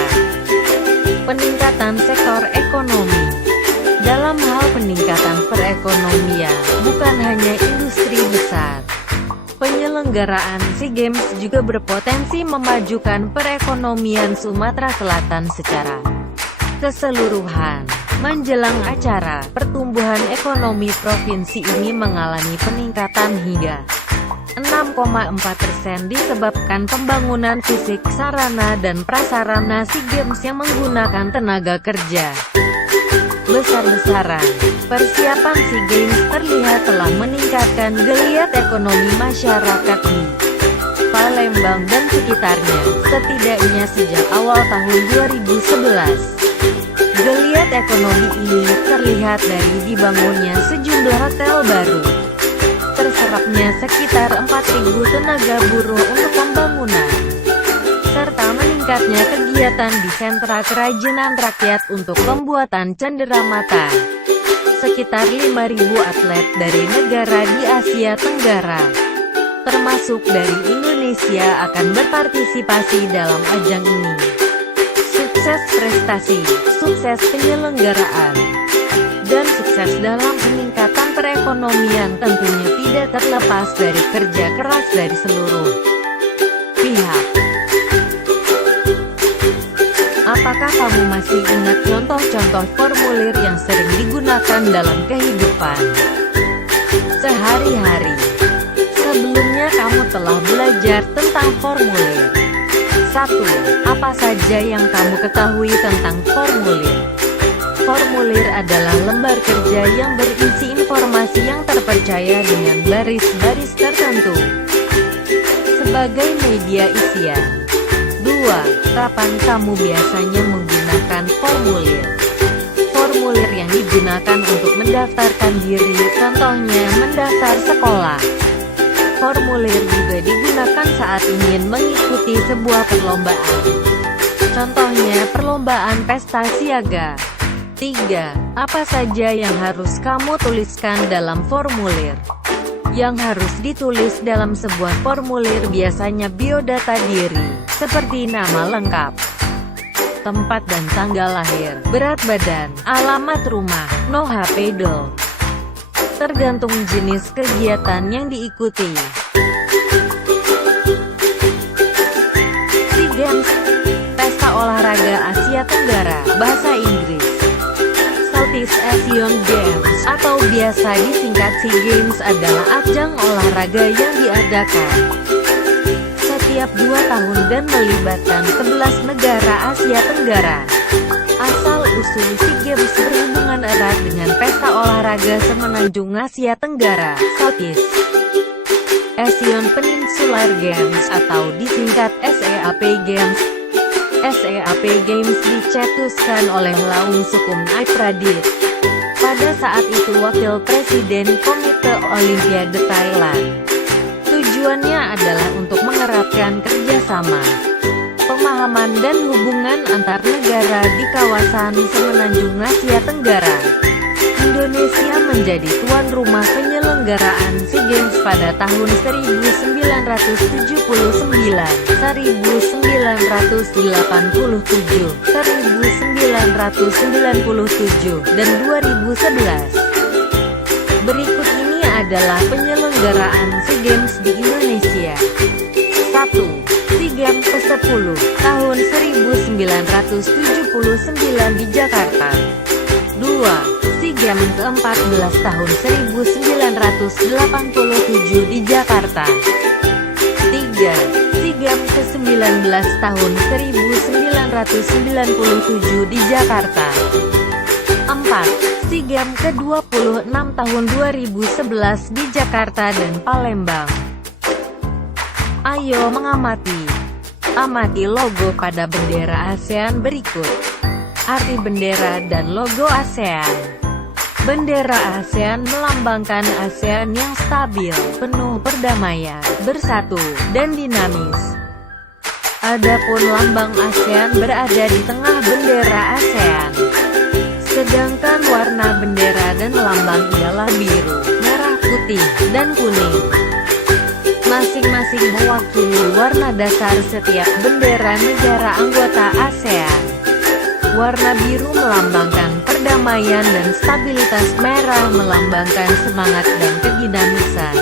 Peningkatan sektor ekonomi. Dalam hal peningkatan perekonomian, bukan penyelenggaraan SEA Games juga berpotensi memajukan perekonomian Sumatera Selatan secara keseluruhan. Menjelang acara, pertumbuhan ekonomi provinsi ini mengalami peningkatan hingga 6,4% disebabkan pembangunan fisik sarana dan prasarana SEA Games yang menggunakan tenaga kerja besar-besaran. Persiapan SEA Games terlihat telah meningkatkan geliat ekonomi masyarakat di Palembang dan sekitarnya, setidaknya sejak awal tahun 2011. Geliat ekonomi ini terlihat dari dibangunnya sejumlah hotel baru, terserapnya sekitar 4.000 tenaga buruh untuk pembangunan, serta meningkatnya kegiatan di sentra kerajinan rakyat untuk pembuatan cenderamata. Sekitar 5.000 atlet dari negara di Asia Tenggara, termasuk dari Indonesia, akan berpartisipasi dalam ajang ini. Sukses prestasi, sukses penyelenggaraan, dan sukses dalam peningkatan perekonomian tentunya tidak terlepas dari kerja keras dari seluruh pihak. Apakah kamu masih ingat contoh-contoh formulir yang sering digunakan dalam kehidupan sehari-hari? Sebelumnya kamu telah belajar tentang formulir. 1. Apa saja yang kamu ketahui tentang formulir? Formulir adalah lembar kerja yang berisi informasi yang terpercaya dengan baris-baris tertentu sebagai media isian. 2. Kapan kamu biasanya menggunakan formulir? Formulir yang digunakan untuk mendaftarkan diri, contohnya mendaftar sekolah. Formulir juga digunakan saat ingin mengikuti sebuah perlombaan, contohnya perlombaan pesta siaga. 3. Apa saja yang harus kamu tuliskan dalam formulir? Yang harus ditulis dalam sebuah formulir biasanya biodata diri, seperti nama lengkap, tempat dan tanggal lahir, berat badan, alamat rumah, no HP do. Tergantung jenis kegiatan yang diikuti. SEA Games, Pesta Olahraga Asia Tenggara, bahasa Inggris. Southeast Asian Games, atau biasa disingkat SEA Games, adalah ajang olahraga yang diadakan setiap 2 tahun dan melibatkan 11 negara Asia Tenggara. Asal-usul SEA Games berhubungan erat dengan Pesta Olahraga Semenanjung Asia Tenggara, Southeast Asian Peninsular Games, atau disingkat SEAP Games. SEAP Games dicetuskan oleh Laung Sukhumnai Pradit. Pada saat itu wakil presiden Komite Olimpiade Thailand. Tujuannya adalah untuk mengeratkan kerjasama, pemahaman dan hubungan antar negara di kawasan Semenanjung Asia Tenggara. Indonesia menjadi tuan rumah penyelenggaraan SEA Games pada tahun 1979, 1987, 1997, dan 2011. Berikut ini adalah penyelenggaraan SEA Games di Indonesia. 1. SEA Games ke-10 tahun 1979 di Jakarta. 2. SEA Games ke-14 tahun 1987 di Jakarta. 3. SEA Games ke-19 tahun 1997 di Jakarta. 4. SEA Games ke-26 tahun 2011 di Jakarta dan Palembang. Ayo mengamati. Amati logo pada bendera ASEAN berikut. Arti bendera dan logo ASEAN. Bendera ASEAN melambangkan ASEAN yang stabil, penuh perdamaian, bersatu, dan dinamis. Adapun lambang ASEAN berada di tengah bendera ASEAN. Sedangkan warna bendera dan lambang ialah biru, merah, putih, dan kuning. Masing-masing mewakili warna dasar setiap bendera negara anggota ASEAN. Warna biru melambangkan perdamaian dan stabilitas, merah melambangkan semangat dan kedinamisan,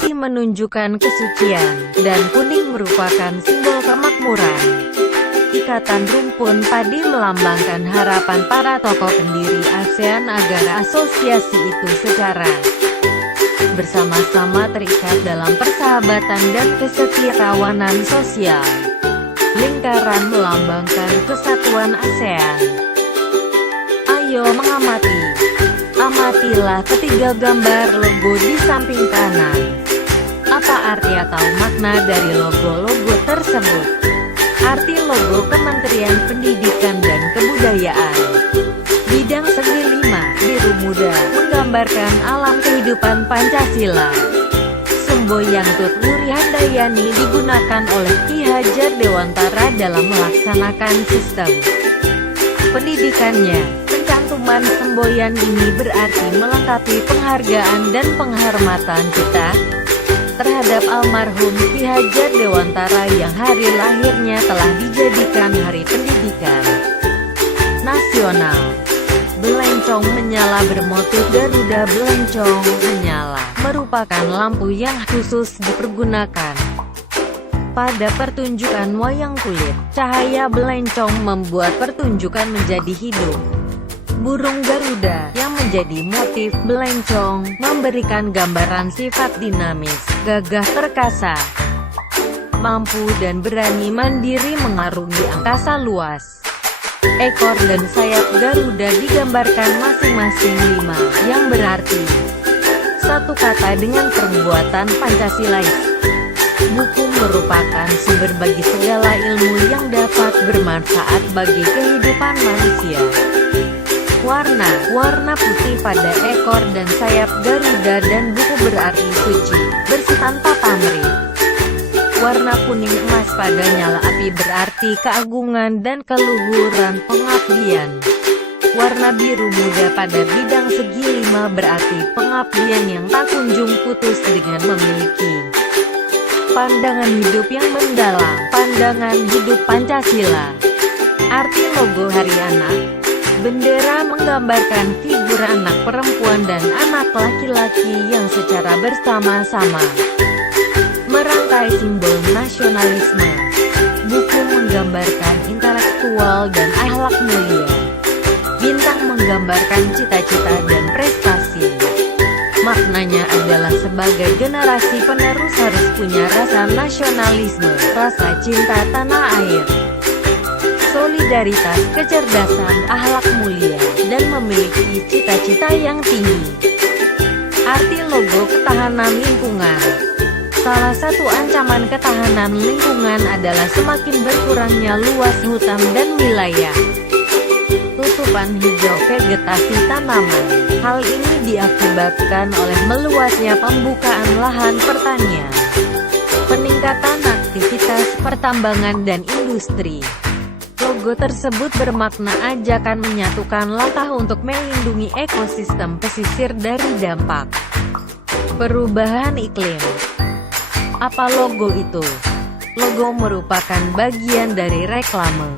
putih menunjukkan kesucian, dan kuning merupakan simbol kemakmuran. Ikatan rumpun padi melambangkan harapan para tokoh pendiri ASEAN agar asosiasi itu secara bersama-sama terikat dalam persahabatan dan kesetiakawanan sosial. Lingkaran melambangkan kesatuan ASEAN. Ayo mengamati. Amatilah ketiga gambar logo di samping kanan. Apa arti atau makna dari logo-logo tersebut? Arti logo Kementerian Pendidikan dan Kebudayaan. Bidang segi 5, biru muda, menggambarkan alam kehidupan Pancasila. Semboyan Tut Wuri Handayani digunakan oleh Ki Hajar Dewantara dalam melaksanakan sistem pendidikannya. Pencantuman semboyan ini berarti melengkapi penghargaan dan penghormatan kita terhadap almarhum Ki Hajar Dewantara yang hari lahirnya telah dijadikan Hari Pendidikan Nasional. Belencong menyala bermotif Garuda. Belencong menyala merupakan lampu yang khusus dipergunakan pada pertunjukan wayang kulit. Cahaya belencong membuat pertunjukan menjadi hidup. Burung Garuda yang menjadi motif belencong memberikan gambaran sifat dinamis, gagah perkasa, mampu dan berani mandiri mengarungi angkasa luas. Ekor dan sayap Garuda digambarkan masing-masing 5, yang berarti satu kata dengan perbuatan Pancasilais. Buku merupakan sumber bagi segala ilmu yang dapat bermanfaat bagi kehidupan manusia. Warna putih pada ekor dan sayap Garuda dan buku berarti suci, bersih tanpa pamrih. Warna kuning emas pada nyala api berarti keagungan dan keluhuran pengabdian. Warna biru muda pada bidang segi 5 berarti pengabdian yang tak kunjung putus dengan memiliki pandangan hidup yang mendalam. Pandangan hidup Pancasila. Arti logo Hari Anak. Bendera menggambarkan figur anak perempuan dan anak laki-laki yang secara bersama-sama merangkai simbol nasionalisme. Buku menggambarkan intelektual dan akhlak mulia. Bintang menggambarkan cita-cita dan prestasi. Maknanya adalah sebagai generasi penerus harus punya rasa nasionalisme, rasa cinta tanah air, solidaritas, kecerdasan, akhlak mulia, dan memiliki cita-cita yang tinggi. Arti logo ketahanan lingkungan. Salah satu ancaman ketahanan lingkungan adalah semakin berkurangnya luas hutan dan wilayah tutupan hijau vegetasi tanaman. Hal ini diakibatkan oleh meluasnya pembukaan lahan pertanian, peningkatan aktivitas pertambangan dan industri. Logo tersebut bermakna ajakan menyatukan langkah untuk melindungi ekosistem pesisir dari dampak perubahan iklim. Apa logo itu? Logo merupakan bagian dari reklame.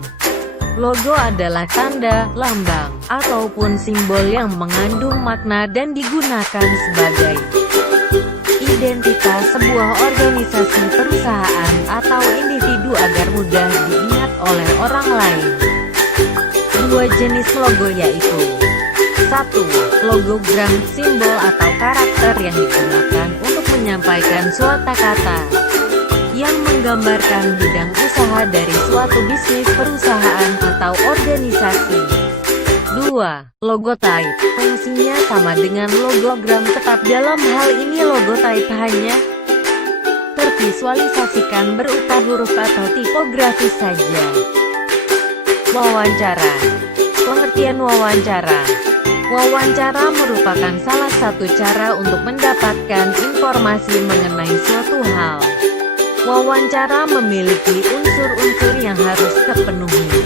Logo adalah tanda, lambang, ataupun simbol yang mengandung makna dan digunakan sebagai identitas sebuah organisasi, perusahaan, atau individu agar mudah diingat oleh orang lain. Dua jenis logo yaitu 1. Logogram, simbol atau karakter yang digunakan untuk menyampaikan suatu kata yang menggambarkan bidang usaha dari suatu bisnis, perusahaan, atau organisasi. 2. Logotype. Fungsinya sama dengan logogram, tetap dalam hal ini logotype hanya tervisualisasikan berupa huruf atau tipografi saja. Wawancara. Pengertian wawancara. Wawancara merupakan salah satu cara untuk mendapatkan informasi mengenai suatu hal. Wawancara memiliki unsur-unsur yang harus terpenuhi.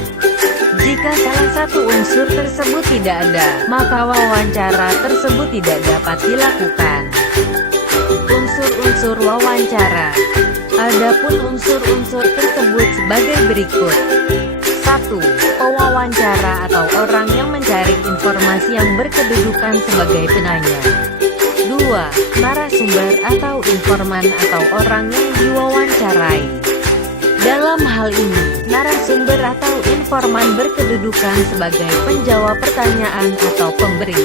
Jika salah satu unsur tersebut tidak ada, maka wawancara tersebut tidak dapat dilakukan. Unsur-unsur wawancara. Adapun unsur-unsur tersebut sebagai berikut. 1. Pewawancara atau orang yang mencari informasi yang berkedudukan sebagai penanya. 2. Narasumber atau informan atau orang yang diwawancarai. Dalam hal ini, narasumber atau informan berkedudukan sebagai penjawab pertanyaan atau pemberi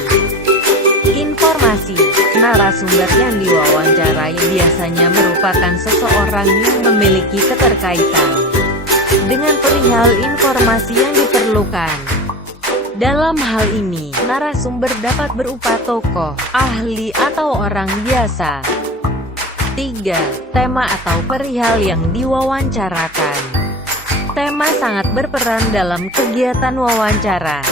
informasi. Narasumber yang diwawancarai biasanya merupakan seseorang yang memiliki keterkaitan dengan perihal informasi yang diperlukan. Dalam hal ini, narasumber dapat berupa tokoh, ahli, atau orang biasa. 3. Tema atau perihal yang diwawancarakan. Tema sangat berperan dalam kegiatan wawancara.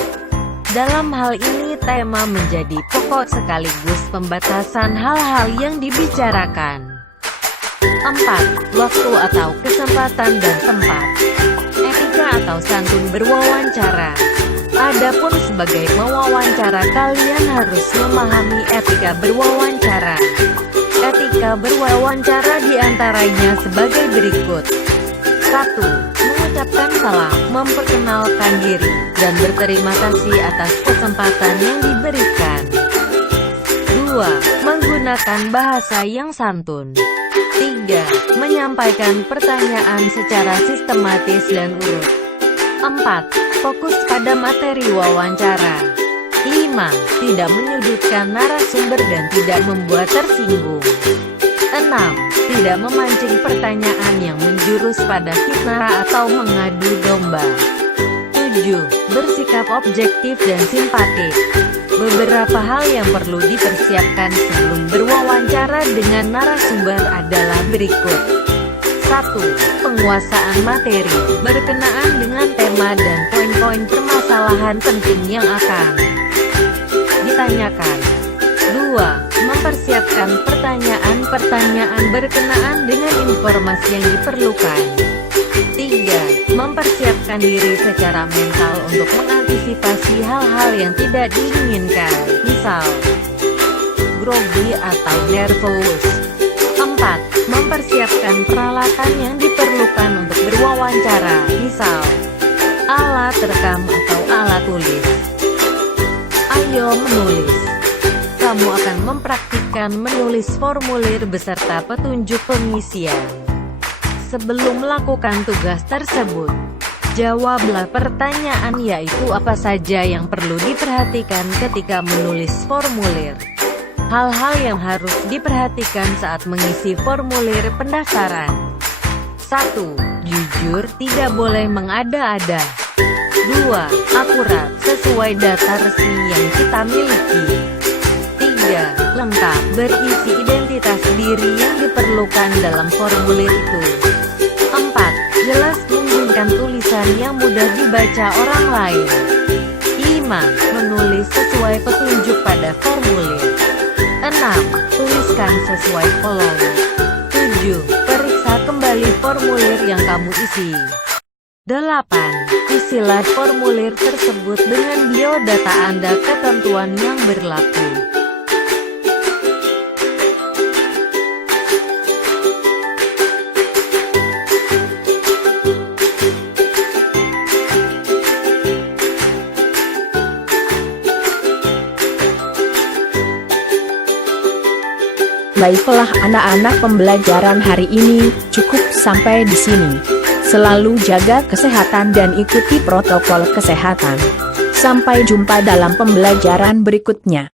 Dalam hal ini, tema menjadi pokok sekaligus pembatasan hal-hal yang dibicarakan. 4. Waktu atau kesempatan dan tempat. Etika atau santun berwawancara. Adapun sebagai pewawancara, kalian harus memahami etika berwawancara. Etika berwawancara diantaranya sebagai berikut. 1. Mengucapkan salam, memperkenalkan diri, dan berterima kasih atas kesempatan yang diberikan. 2. Menggunakan bahasa yang santun. 3. Menyampaikan pertanyaan secara sistematis dan urut. 4. Fokus pada materi wawancara. 5. Tidak menyudutkan narasumber dan tidak membuat tersinggung. 6. Tidak memancing pertanyaan yang menjurus pada fitnah atau mengadu domba. 7. Bersikap objektif dan simpatik. Beberapa hal yang perlu dipersiapkan sebelum berwawancara dengan narasumber adalah berikut. 1. Penguasaan materi, berkenaan dengan tema dan poin-poin permasalahan penting yang akan ditanyakan. 2. Mempersiapkan pertanyaan-pertanyaan berkenaan dengan informasi yang diperlukan. 3. Mempersiapkan diri secara mental untuk mengantisipasi hal-hal yang tidak diinginkan, misal grogi atau nervous. 4. Mempersiapkan peralatan yang diperlukan untuk berwawancara, misal alat rekam atau alat tulis. Ayo menulis. Kamu akan mempraktikkan menulis formulir beserta petunjuk pengisian. Sebelum melakukan tugas tersebut, jawablah pertanyaan, yaitu apa saja yang perlu diperhatikan ketika menulis formulir. Hal-hal yang harus diperhatikan saat mengisi formulir pendaftaran. 1. Jujur, tidak boleh mengada-ada. 2. Akurat, sesuai data resmi yang kita miliki. 3. Lengkap, berisi identitas diri yang diperlukan dalam formulir itu. 4. Jelas, menggunakan tulisan yang mudah dibaca orang lain. 5. Menulis sesuai petunjuk pada formulir. 6. Tuliskan sesuai kolom. 7. Periksa kembali formulir yang kamu isi. 8. Isilah formulir tersebut dengan biodata Anda, ketentuan yang berlaku. Baiklah anak-anak, pembelajaran hari ini cukup sampai di sini. Selalu jaga kesehatan dan ikuti protokol kesehatan. Sampai jumpa dalam pembelajaran berikutnya.